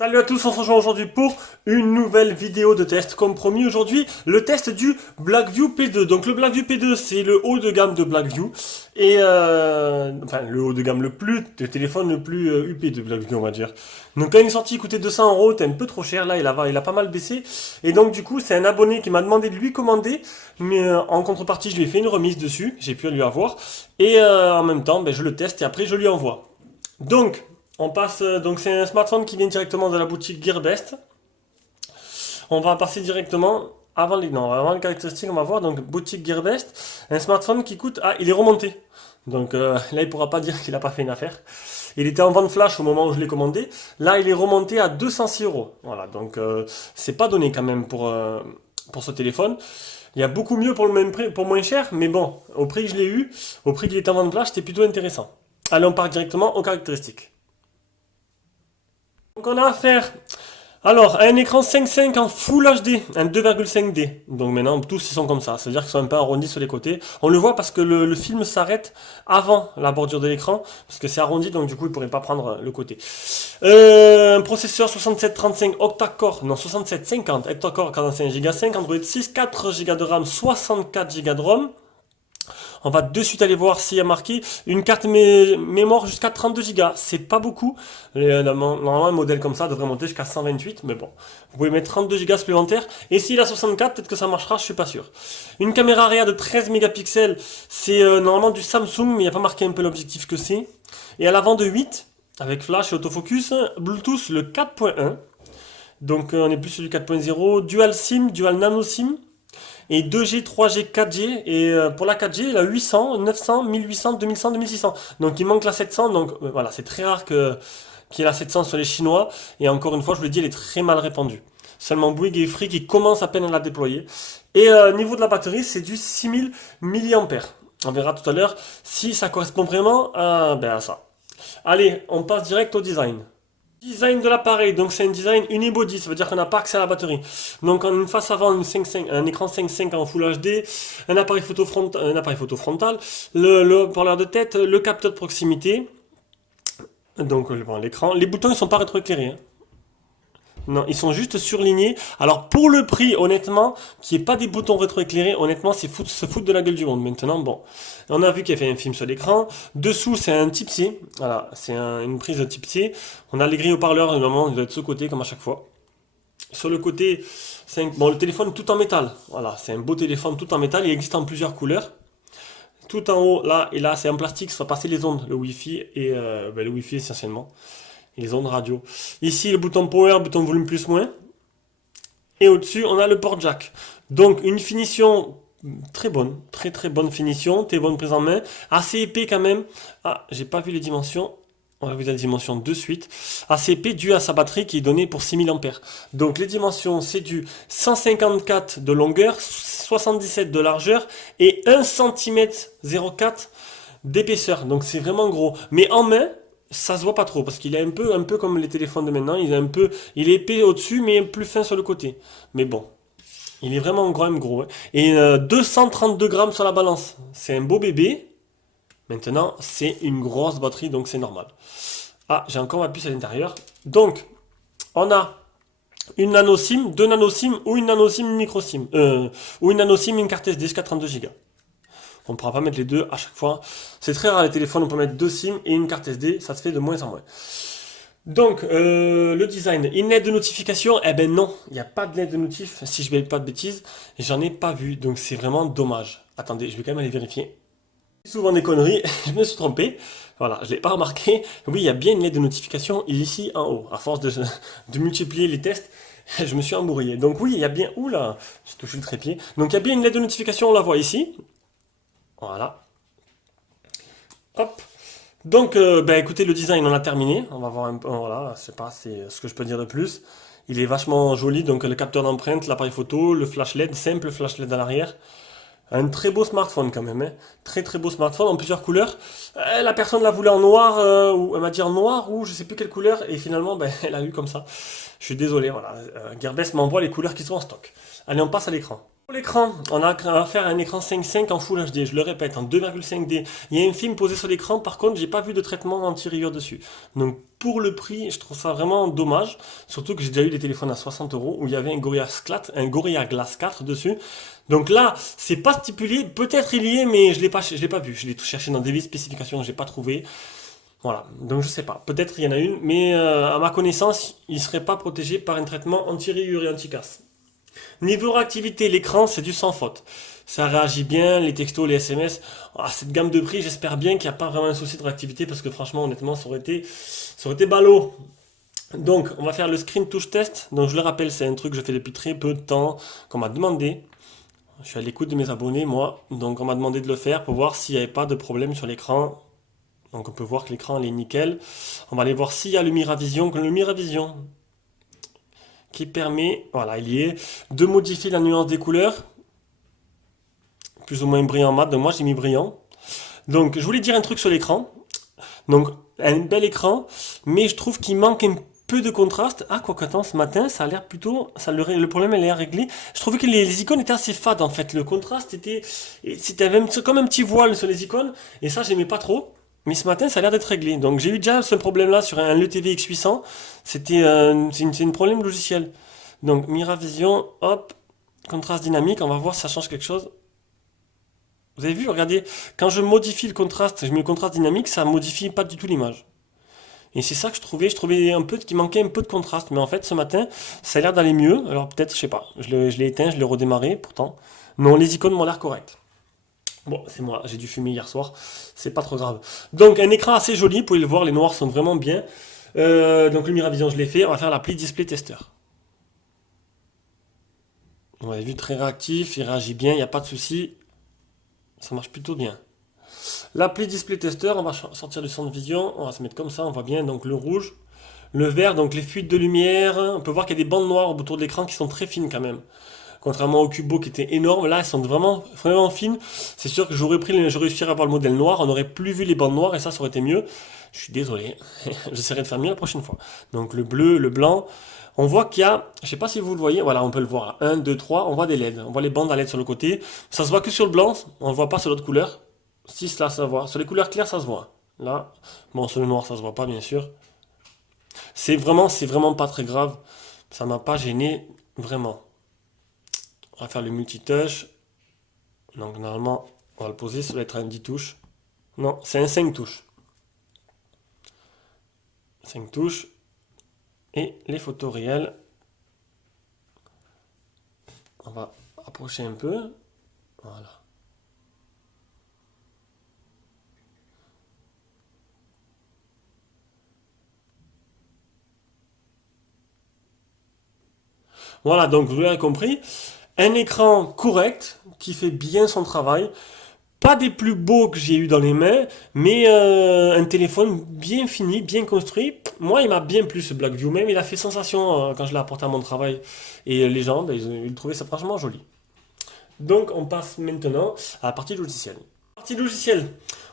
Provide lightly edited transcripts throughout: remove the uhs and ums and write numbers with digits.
Salut à tous, on se rejoint aujourd'hui pour une nouvelle vidéo de test. Comme promis aujourd'hui, le test du Blackview P2. Donc le Blackview P2, c'est le haut de gamme de Blackview. Et enfin, le haut de gamme le téléphone le plus UP de Blackview, on va dire. Donc quand il est sorti, il coûtait 200 €, c'était un peu trop cher. Là, il a pas mal baissé. Et donc du coup, c'est un abonné qui m'a demandé de lui commander. Mais en contrepartie, je lui ai fait une remise dessus. J'ai pu lui avoir. Et en même temps, je le teste et après, je lui envoie. Donc, on passe, donc c'est un smartphone qui vient directement de la boutique Gearbest. On va passer directement avant les caractéristiques, on va voir donc boutique Gearbest, un smartphone qui coûte, il est remonté. Donc là il pourra pas dire qu'il a pas fait une affaire. Il était en vente flash au moment où je l'ai commandé. Là il est remonté à 206 euros. Voilà, donc c'est pas donné quand même pour ce téléphone. Il y a beaucoup mieux pour le même prix, pour moins cher, mais bon, au prix que je l'ai eu, au prix qu'il était en vente flash, c'était plutôt intéressant. Allez, on part directement aux caractéristiques. Donc on a affaire alors à un écran 5.5 en Full HD, un 2,5D. Donc maintenant tous ils sont comme ça, c'est-à-dire qu'ils sont un peu arrondis sur les côtés. On le voit parce que le film s'arrête avant la bordure de l'écran, parce que c'est arrondi, donc du coup il pourrait pas prendre le côté. Un processeur 6735 octa-core, non 6750 octa-core 45 Go, 5 Android 6, 4 Go de RAM, 64 Go de ROM. On va de suite aller voir s'il y a marqué une carte mémoire jusqu'à 32 Go. C'est pas beaucoup. Normalement, un modèle comme ça devrait monter jusqu'à 128, mais bon. Vous pouvez mettre 32 Go supplémentaires. Et s'il a 64, peut-être que ça marchera, je suis pas sûr. Une caméra arrière de 13 mégapixels. C'est normalement du Samsung, mais il n'y a pas marqué un peu l'objectif que c'est. Et à l'avant de 8, avec flash et autofocus. Bluetooth le 4.1. Donc on est plus sur du 4.0. Dual SIM, dual nano SIM et 2G, 3G, 4G. Et pour la 4G, il a 800, 900, 1800, 2100, 2600. Donc il manque la 700. Donc voilà, c'est très rare qu'il y ait la 700 sur les Chinois. Et encore une fois, je vous le dis, elle est très mal répandue. Seulement Bouygues et Free qui commencent à peine à la déployer. Et niveau de la batterie, c'est du 6000 mAh. On verra tout à l'heure si ça correspond vraiment à ça. Allez, on passe direct au design. Design de l'appareil, donc c'est un design unibody, ça veut dire qu'on n'a pas accès à la batterie. Donc en une face avant, un écran 5.5 en Full HD, un appareil photo frontal, le haut-parleur de tête, le capteur de proximité, donc bon, l'écran. Les boutons ils sont pas rétroéclairés, hein. Non, ils sont juste surlignés. Alors pour le prix, honnêtement, qu'il n'y ait pas des boutons rétroéclairés, honnêtement, se foutre de la gueule du monde. Maintenant, bon, on a vu qu'il y avait un film sur l'écran. Dessous, c'est un type C. Voilà, c'est une prise de type C. On a les grilles haut-parleurs, normalement, ils doivent être de ce côté, comme à chaque fois. Sur le côté, bon, le téléphone tout en métal. Voilà, c'est un beau téléphone tout en métal. Il existe en plusieurs couleurs. Tout en haut, là et là, c'est en plastique, ça va passer les ondes, le Wi-Fi et le Wi-Fi essentiellement. Et les ondes radio. Ici, le bouton power, bouton volume plus moins. Et au-dessus, on a le port jack. Donc, une finition très bonne. Très très bonne finition. Très bonne prise en main. Assez épais quand même. J'ai pas vu les dimensions. On va vous dire les dimensions de suite. Assez épais dû à sa batterie qui est donnée pour 6000 ampères. Donc, les dimensions, c'est du 154 de longueur, 77 de largeur et 1 cm 04 d'épaisseur. Donc, c'est vraiment gros. Mais en main, ça se voit pas trop parce qu'il est un peu comme les téléphones de maintenant. Il est épais au-dessus mais plus fin sur le côté. Mais bon, il est vraiment quand même gros, hein. Et 232 grammes sur la balance. C'est un beau bébé. Maintenant, c'est une grosse batterie donc c'est normal. J'ai encore ma puce à l'intérieur. Donc, on a une nano SIM, deux nano SIM ou une nano SIM micro SIM. Ou une nano SIM, une carte SD jusqu'à 32 Go. On ne pourra pas mettre les deux à chaque fois. C'est très rare les téléphones, on peut mettre deux SIM et une carte SD, ça se fait de moins en moins. Donc, le design, une lettre de notification, eh ben non, il n'y a pas de lettre de notif, si je ne dis pas de bêtises, j'en ai pas vu, donc c'est vraiment dommage. Attendez, je vais quand même aller vérifier. Souvent des conneries, je me suis trompé, voilà, je ne l'ai pas remarqué. Oui, il y a bien une lettre de notification ici en haut, à force de multiplier les tests. Je me suis embrouillé. Donc oui, il y a bien... Oula, j'ai touché le trépied. Donc il y a bien une lettre de notification, on la voit ici. Voilà. Hop. Donc, écoutez, le design, on a terminé. On va voir un peu, voilà, je sais pas, c'est ce que je peux dire de plus. Il est vachement joli, donc le capteur d'empreinte, l'appareil photo, le flash LED, simple flash LED à l'arrière. Un très beau smartphone quand même, hein. Très très beau smartphone en plusieurs couleurs. La personne l'a voulu en noir, ou elle m'a dit en noir, ou je sais plus quelle couleur, et finalement, elle a eu comme ça. Je suis désolé, voilà. Gearbest m'envoie les couleurs qui sont en stock. Allez, on passe à l'écran. Pour l'écran, on a affaire à un écran 5.5 en Full HD, je le répète, en 2,5D. Il y a un film posé sur l'écran, par contre, j'ai pas vu de traitement anti-rayures dessus. Donc pour le prix, je trouve ça vraiment dommage, surtout que j'ai déjà eu des téléphones à 60 euros où il y avait un Gorilla Glass 4 dessus. Donc là, c'est pas stipulé, peut-être il y est, mais je l'ai pas vu. Je l'ai cherché dans des spécifications, j'ai pas trouvé. Voilà, donc je sais pas. Peut-être il y en a une, mais à ma connaissance, il serait pas protégé par un traitement anti-rayures et anti-casse. Niveau réactivité, l'écran, c'est du sans faute. Ça réagit bien, les textos, les SMS. Ah, cette gamme de prix, j'espère bien qu'il n'y a pas vraiment un souci de réactivité parce que franchement, honnêtement, ça aurait été ballot. Donc, on va faire le screen touch test. Donc, je le rappelle, c'est un truc que je fais depuis très peu de temps, qu'on m'a demandé. Je suis à l'écoute de mes abonnés, moi. Donc, on m'a demandé de le faire pour voir s'il n'y avait pas de problème sur l'écran. Donc, on peut voir que l'écran, il est nickel. On va aller voir s'il y a le Miravision. Le Miravision, qui permet, voilà, il y est, de modifier la nuance des couleurs, plus ou moins brillant mat, donc moi j'ai mis brillant. Donc je voulais dire un truc sur l'écran, donc un bel écran, mais je trouve qu'il manque un peu de contraste. Ah, quoi qu'attends, ce matin, ça a l'air plutôt, le problème elle est réglé. Je trouvais que les icônes étaient assez fades en fait, le contraste c'était comme un petit voile sur les icônes, et ça j'aimais pas trop. Mais ce matin, ça a l'air d'être réglé. Donc j'ai eu déjà ce problème-là sur un LTV X800. C'est une problème logiciel. Donc Miravision, hop, contraste dynamique. On va voir si ça change quelque chose. Vous avez vu, regardez, quand je modifie le contraste, je mets le contraste dynamique, ça modifie pas du tout l'image. Et c'est ça que je trouvais un peu qu'il manquait un peu de contraste. Mais en fait, ce matin, ça a l'air d'aller mieux. Alors peut-être, je sais pas, je l'ai éteint, je l'ai redémarré, pourtant. Non, les icônes m'ont l'air correctes. Bon, c'est moi, j'ai dû fumer hier soir, c'est pas trop grave. Donc un écran assez joli, vous pouvez le voir, les noirs sont vraiment bien. Donc le Miravision, je l'ai fait, on va faire l'appli Display Tester. On a vu très réactif, il réagit bien, il n'y a pas de souci, ça marche plutôt bien. L'appli Display Tester, on va sortir du centre de vision, on va se mettre comme ça, on voit bien donc le rouge, le vert, donc les fuites de lumière, on peut voir qu'il y a des bandes noires autour de l'écran qui sont très fines quand même. Contrairement au Cubo qui était énorme, là elles sont vraiment, vraiment fines. C'est sûr que j'aurais réussi à avoir le modèle noir, on n'aurait plus vu les bandes noires et ça aurait été mieux. Je suis désolé, j'essaierai de faire mieux la prochaine fois. Donc le bleu, le blanc, on voit qu'il y a, je sais pas si vous le voyez, voilà, on peut le voir là. 1, 2, 3, on voit des LED, on voit les bandes à LED sur le côté. Ça se voit que sur le blanc, on ne voit pas sur l'autre couleur. Si, là ça se voit. Sur les couleurs claires, ça se voit. Là, bon, sur le noir, ça se voit pas, bien sûr. C'est vraiment pas très grave. Ça m'a pas gêné, vraiment. On va faire le multitouch. Donc normalement, on va le poser, ça va être un 10 touches. Non, c'est un 5 touches. 5 touches. Et les photos réelles, on va approcher un peu. Voilà. Voilà, donc vous l'avez compris. Un écran correct qui fait bien son travail. Pas des plus beaux que j'ai eu dans les mains, mais un téléphone bien fini, bien construit. Moi, il m'a bien plu ce Blackview, même il a fait sensation quand je l'ai apporté à mon travail. Et les gens, ben, ils trouvaient ça franchement joli. Donc, on passe maintenant à la partie logicielle. Partie logicielle.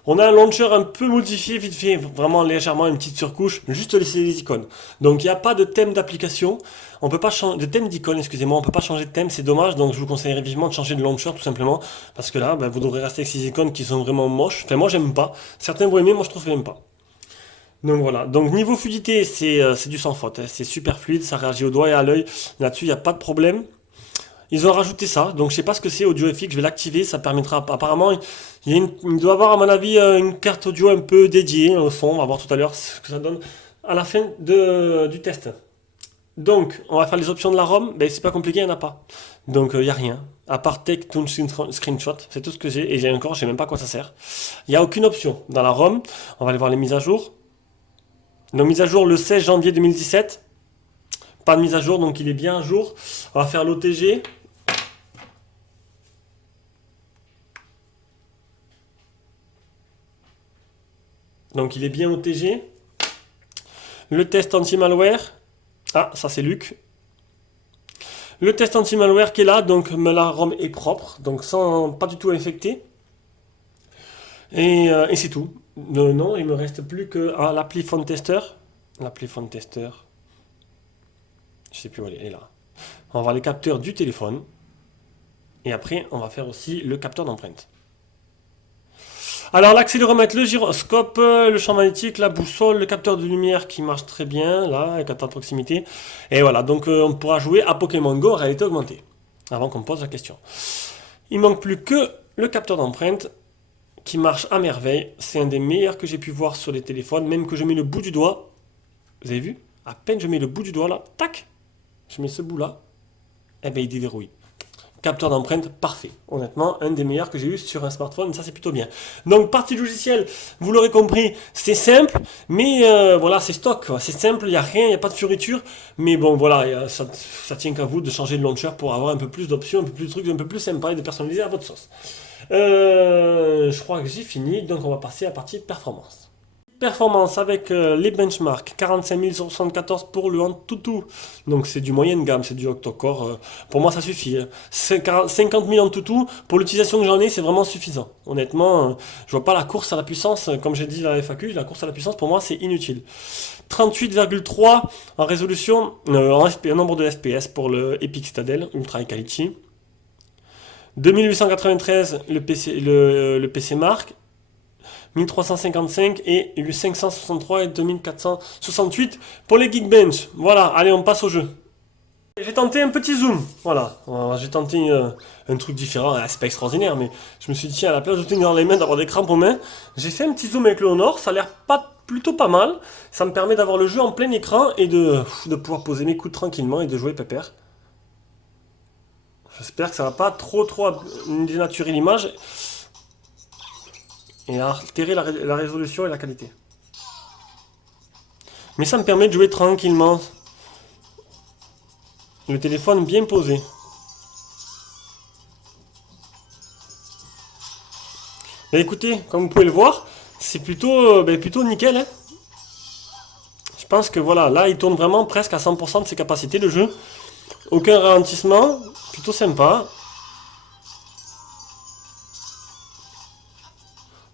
On a un launcher un peu modifié, vite fait, vraiment légèrement une petite surcouche, juste laisser les icônes. Donc il n'y a pas de thème d'application, on peut pas changer de thème d'icône, excusez-moi, on peut pas changer de thème, c'est dommage. Donc je vous conseillerais vivement de changer de launcher tout simplement, parce que là, ben, vous devrez rester avec ces icônes qui sont vraiment moches. Enfin moi j'aime pas. Certains vont aimer, moi je trouve que j'aime pas. Donc voilà. Donc niveau fluidité, c'est du sans faute, hein. C'est super fluide, ça réagit au doigt et à l'œil. Là-dessus, il n'y a pas de problème. Ils ont rajouté ça, donc je sais pas ce que c'est Audio FX, je vais l'activer, ça permettra apparemment, il doit avoir à mon avis une carte audio un peu dédiée au son, on va voir tout à l'heure ce que ça donne à la fin du test. Donc, on va faire les options de la ROM, ben c'est pas compliqué, il n'y en a pas. Donc il n'y a rien, à part Take Touch Screenshot, c'est tout ce que j'ai, et j'ai encore, je sais même pas à quoi ça sert. Il n'y a aucune option dans la ROM, on va aller voir les mises à jour. Donc mise à jour le 16 janvier 2017, pas de mise à jour, donc il est bien à jour. On va faire l'OTG. Donc il est bien OTG. Le test anti-malware. Ah, ça c'est Luc. Le test anti-malware qui est là, donc la ROM est propre, donc sans pas du tout infecté. Et c'est tout. Non, il me reste plus que l'appli Phone Tester. L'appli Phone Tester. Je sais plus où elle est là. On va voir les capteurs du téléphone. Et après, on va faire aussi le capteur d'empreinte. Alors l'accéléromètre, le gyroscope, le champ magnétique, la boussole, le capteur de lumière qui marche très bien, là, avec capteur de proximité. Et voilà, donc on pourra jouer à Pokémon Go en réalité augmentée. Avant qu'on me pose la question. Il manque plus que le capteur d'empreinte qui marche à merveille. C'est un des meilleurs que j'ai pu voir sur les téléphones, même que je mets le bout du doigt. Vous avez vu? À peine je mets le bout du doigt là, tac, je mets ce bout là, et ben il déverrouille. Capteur d'empreinte parfait. Honnêtement, un des meilleurs que j'ai eu sur un smartphone, ça c'est plutôt bien. Donc partie logicielle, vous l'aurez compris, c'est simple, mais voilà, c'est stock, quoi. C'est simple, il n'y a rien, il n'y a pas de fioriture, mais bon voilà, ça tient qu'à vous de changer de launcher pour avoir un peu plus d'options, un peu plus de trucs, un peu plus sympa et de personnaliser à votre sauce. Je crois que j'ai fini, donc on va passer à la partie performance. Performance avec les benchmarks 45074 pour le Antutu. Donc c'est du moyenne gamme, c'est du octa-core. Pour moi ça suffit, hein. 50 000 Antutu, pour l'utilisation que j'en ai, c'est vraiment suffisant. Honnêtement, je vois pas la course à la puissance, comme j'ai dit dans la FAQ, la course à la puissance pour moi c'est inutile. 38,3 en résolution, en nombre de FPS pour le Epic Citadel Ultra High Quality. 2893 le PC Mark, 1355 et 563 et 2468 pour les Geekbench. Voilà, allez, on passe au jeu. J'ai tenté un petit zoom, voilà. J'ai tenté un truc différent, ah, c'est pas extraordinaire, mais je me suis dit, à la place de tenir dans les mains, d'avoir des crampes aux mains, j'ai fait un petit zoom avec le Honor, ça a l'air plutôt pas mal. Ça me permet d'avoir le jeu en plein écran et de pouvoir poser mes coudes tranquillement et de jouer pépère. J'espère que ça va pas trop dénaturer l'image et altérer la résolution et la qualité. Mais ça me permet de jouer tranquillement. Le téléphone bien posé. Et écoutez, comme vous pouvez le voir, c'est plutôt nickel, hein. Je pense que voilà, là il tourne vraiment presque à 100% de ses capacités le jeu. Aucun ralentissement, plutôt sympa.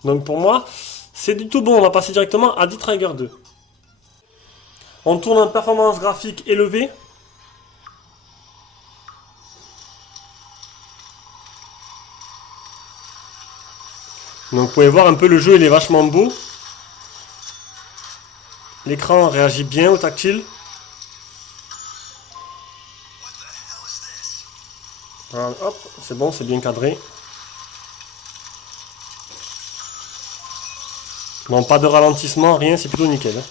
Donc pour moi, c'est du tout bon, on va passer directement à D-Trigger 2. On tourne en performance graphique élevée. Donc vous pouvez voir un peu le jeu, il est vachement beau. L'écran réagit bien au tactile. Voilà, hop, c'est bon, c'est bien cadré. Bon, pas de ralentissement, rien, c'est plutôt nickel, hein.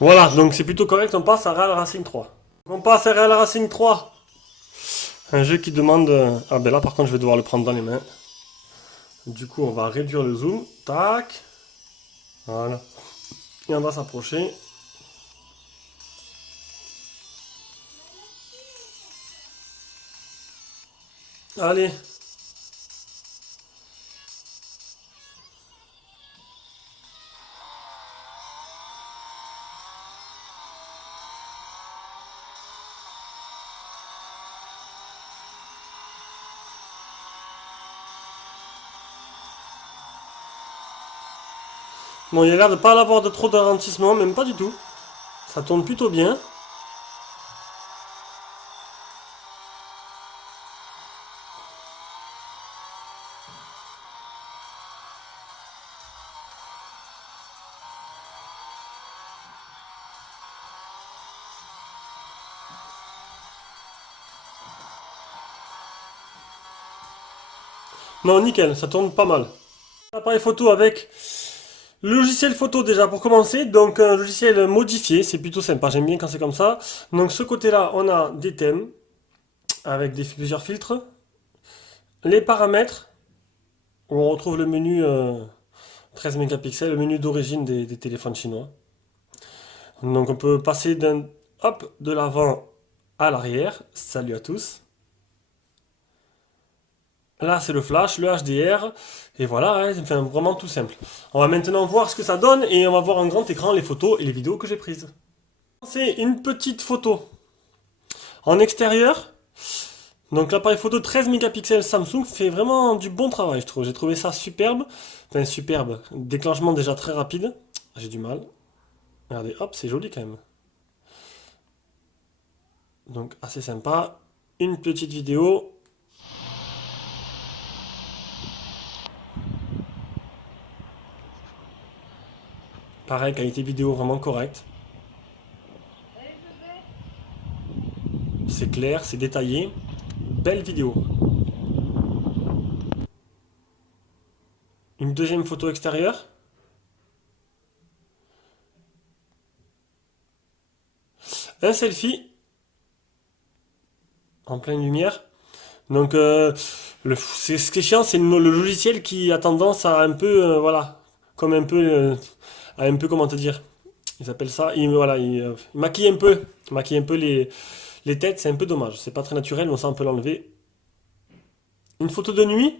Voilà, donc c'est plutôt correct, on passe à Real Racing 3. On passe à Real Racing 3. Un jeu qui demande... Ah ben là par contre je vais devoir le prendre dans les mains. Du coup on va réduire le zoom. Tac. Voilà. Et on va s'approcher. Allez. Bon, il a l'air de pas avoir de trop de ralentissement, même pas du tout. Ça tourne plutôt bien. Non, nickel, ça tourne pas mal. Appareil photo avec le logiciel photo déjà pour commencer. Donc un logiciel modifié, c'est plutôt sympa, j'aime bien quand c'est comme ça. Donc ce côté-là, on a des thèmes avec plusieurs filtres. Les paramètres, où on retrouve le menu 13 mégapixels, le menu d'origine des téléphones chinois. Donc on peut passer de l'avant à l'arrière. Salut à tous. Là, c'est le flash, le HDR, et voilà, hein, c'est vraiment tout simple. On va maintenant voir ce que ça donne, et on va voir en grand écran les photos et les vidéos que j'ai prises. C'est une petite photo en extérieur. Donc l'appareil photo 13 mégapixels Samsung fait vraiment du bon travail, je trouve. J'ai trouvé ça superbe. Enfin, superbe. Déclenchement déjà très rapide. J'ai du mal. Regardez, hop, c'est joli quand même. Donc assez sympa. Une petite vidéo. Pareil, qualité vidéo vraiment correcte. C'est clair, c'est détaillé. Belle vidéo. Une deuxième photo extérieure. Un selfie en pleine lumière. Donc, ce qui est chiant, c'est le logiciel qui a tendance à un peu, voilà, comme un peu, à un peu, comment te dire, ils appellent ça, voilà, il maquille un peu les têtes, c'est un peu dommage. C'est pas très naturel, mais ça on peut l'enlever. Une photo de nuit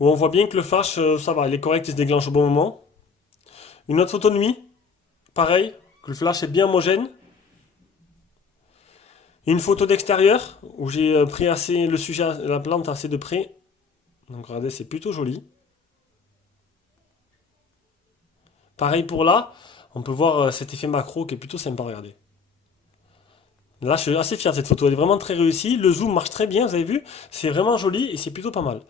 où on voit bien que le flash, ça va, il est correct, il se déclenche au bon moment. Une autre photo de nuit, pareil, que le flash est bien homogène. Une photo d'extérieur où j'ai pris assez le sujet, la plante assez de près. Donc regardez, c'est plutôt joli. Pareil pour là, on peut voir cet effet macro qui est plutôt sympa, regardez. Là, je suis assez fier de cette photo, elle est vraiment très réussie. Le zoom marche très bien, vous avez vu? C'est vraiment joli et c'est plutôt pas mal.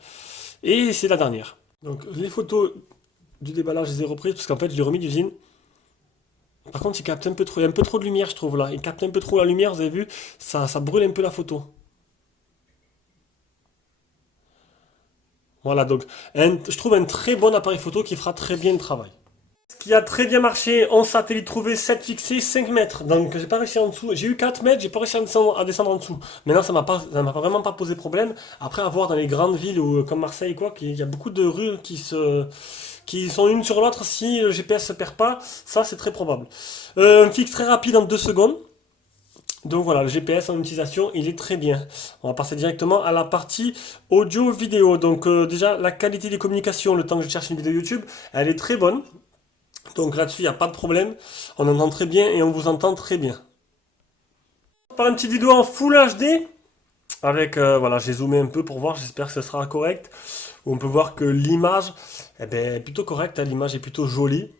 Et c'est la dernière. Donc les photos du déballage, je les ai reprises parce qu'en fait, je l'ai remis d'usine. Par contre, il capte un peu trop, il y a un peu trop de lumière, je trouve là. Il capte un peu trop la lumière, vous avez vu? Ça brûle un peu la photo. Voilà, donc je trouve un très bon appareil photo qui fera très bien le travail. Ce qui a très bien marché, 11 satellites trouvés, 7 fixés, 5 mètres. Donc j'ai pas réussi en dessous. J'ai eu 4 mètres, j'ai pas réussi à descendre en dessous. Maintenant ça m'a vraiment pas posé problème. Après avoir dans les grandes villes ou comme Marseille quoi, qu'il y a beaucoup de rues qui sont une sur l'autre si le GPS se perd pas, ça c'est très probable. Un fixe très rapide en 2 secondes. Donc voilà, le GPS en utilisation, il est très bien. On va passer directement à la partie audio-vidéo. Donc déjà, la qualité des communications, le temps que je cherche une vidéo YouTube, elle est très bonne. Donc là-dessus, il n'y a pas de problème. On entend très bien et on vous entend très bien. Par une petite vidéo en Full HD, avec, voilà, j'ai zoomé un peu pour voir, j'espère que ce sera correct. On peut voir que l'image eh ben, est plutôt correcte, hein, l'image est plutôt jolie.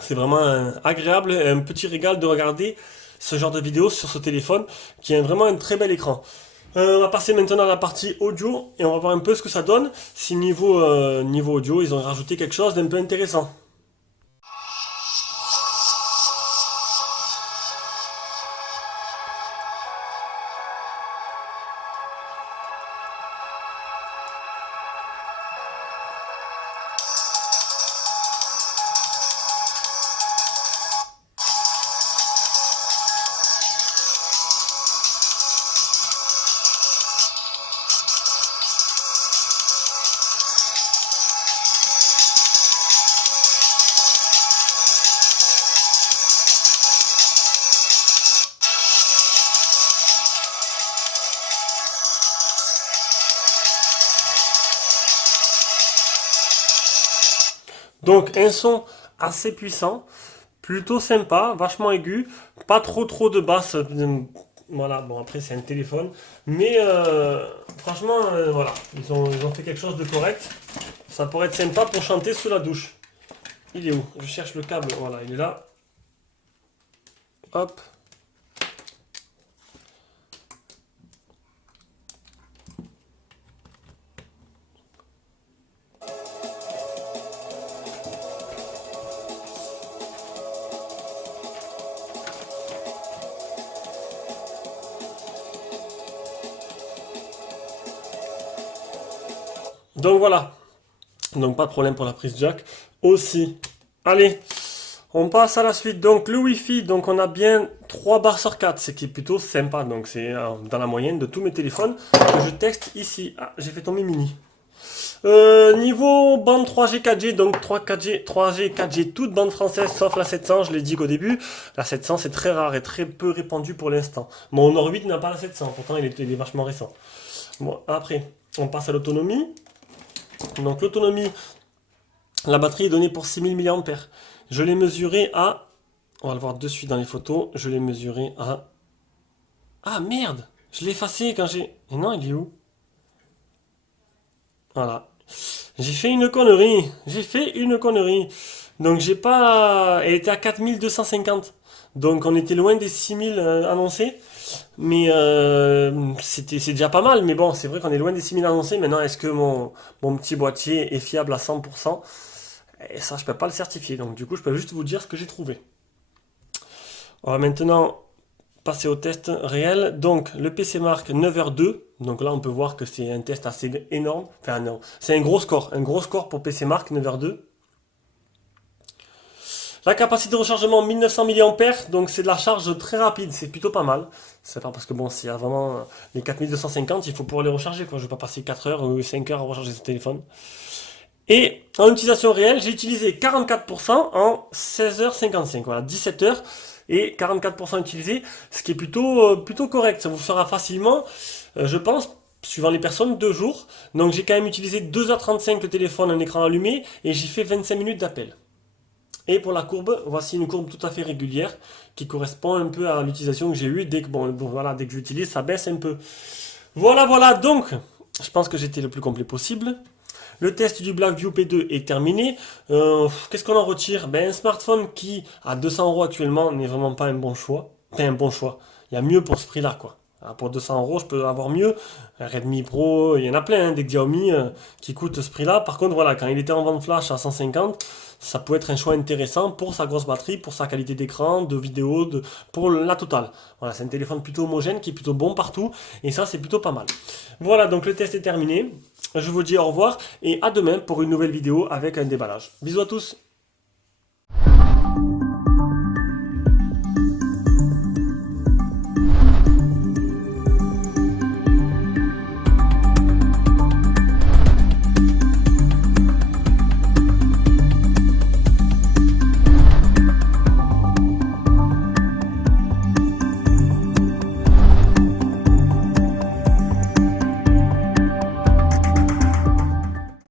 C'est vraiment agréable et un petit régal de regarder ce genre de vidéo sur ce téléphone qui est vraiment un très bel écran. On va passer maintenant à la partie audio et on va voir un peu ce que ça donne si niveau audio ils ont rajouté quelque chose d'un peu intéressant. Donc un son assez puissant, plutôt sympa, vachement aigu, pas trop de basse. Voilà, bon après c'est un téléphone, mais franchement voilà, ils ont fait quelque chose de correct. Ça pourrait être sympa pour chanter sous la douche. Il est où? Je cherche le câble, voilà, il est là. Hop. Donc voilà, donc pas de problème pour la prise jack aussi. Allez, on passe à la suite. Donc le Wi-Fi, donc on a bien 3 barres sur 4, ce qui est plutôt sympa. Donc c'est dans la moyenne de tous mes téléphones que je texte ici. Ah, j'ai fait tomber mini. Niveau bande 3G, 4G, donc 3G, 4G, toute bande française sauf la 700, je l'ai dit qu'au début, la 700 c'est très rare et très peu répandu pour l'instant. Mon Honor 8 n'a pas la 700, pourtant il est vachement récent. Bon, après, on passe à l'autonomie. Donc l'autonomie, la batterie est donnée pour 6000 mAh. Je l'ai mesuré à On va le voir de suite dans les photos. Je l'ai mesuré à... Ah merde! Je l'ai effacé quand j'ai... Et non, il est où? Voilà. J'ai fait une connerie. J'ai fait une connerie. Donc j'ai pas... Elle était à 4250. Donc on était loin des 6000 annoncés. Mais c'est déjà pas mal. Mais bon, c'est vrai qu'on est loin des 6000 annoncés. Maintenant, est-ce que mon petit boîtier est fiable à 100%? Et ça, je peux pas le certifier. Donc du coup, je peux juste vous dire ce que j'ai trouvé. On va maintenant passer au test réel. Donc le PC marque 9h02. Donc là, on peut voir que c'est un test assez énorme. Enfin non, c'est un gros score. Un gros score pour PC marque 9h02. La capacité de rechargement 1900 mAh, donc c'est de la charge très rapide, c'est plutôt pas mal. C'est pas parce que bon, s'il y a vraiment les 4250, il faut pouvoir les recharger, quoi. Je vais pas passer 4 heures ou 5 heures à recharger ce téléphone. Et en utilisation réelle, j'ai utilisé 44% en 16h55, voilà, 17 heures et 44% utilisé, ce qui est plutôt correct. Ça vous fera facilement, je pense, suivant les personnes, 2 jours. Donc j'ai quand même utilisé 2h35 le téléphone, un écran allumé, et j'ai fait 25 minutes d'appel. Et pour la courbe, voici une courbe tout à fait régulière qui correspond un peu à l'utilisation que j'ai eue. Voilà, dès que j'utilise, ça baisse un peu. Voilà, voilà, donc, je pense que j'étais le plus complet possible. Le test du Blackview P2 est terminé. Qu'est-ce qu'on en retire? Ben, un smartphone qui, à 200 euros actuellement, n'est vraiment pas un bon choix. Enfin, un bon choix. Il y a mieux pour ce prix-là, quoi. Alors, pour 200 euros, je peux avoir mieux. Un Redmi Pro, il y en a plein, hein, des Xiaomi qui coûtent ce prix-là. Par contre, voilà, quand il était en vente flash à 150, ça peut être un choix intéressant pour sa grosse batterie, pour sa qualité d'écran, de vidéo, pour la totale. Voilà, c'est un téléphone plutôt homogène qui est plutôt bon partout. Et ça, c'est plutôt pas mal. Voilà, donc le test est terminé. Je vous dis au revoir et à demain pour une nouvelle vidéo avec un déballage. Bisous à tous!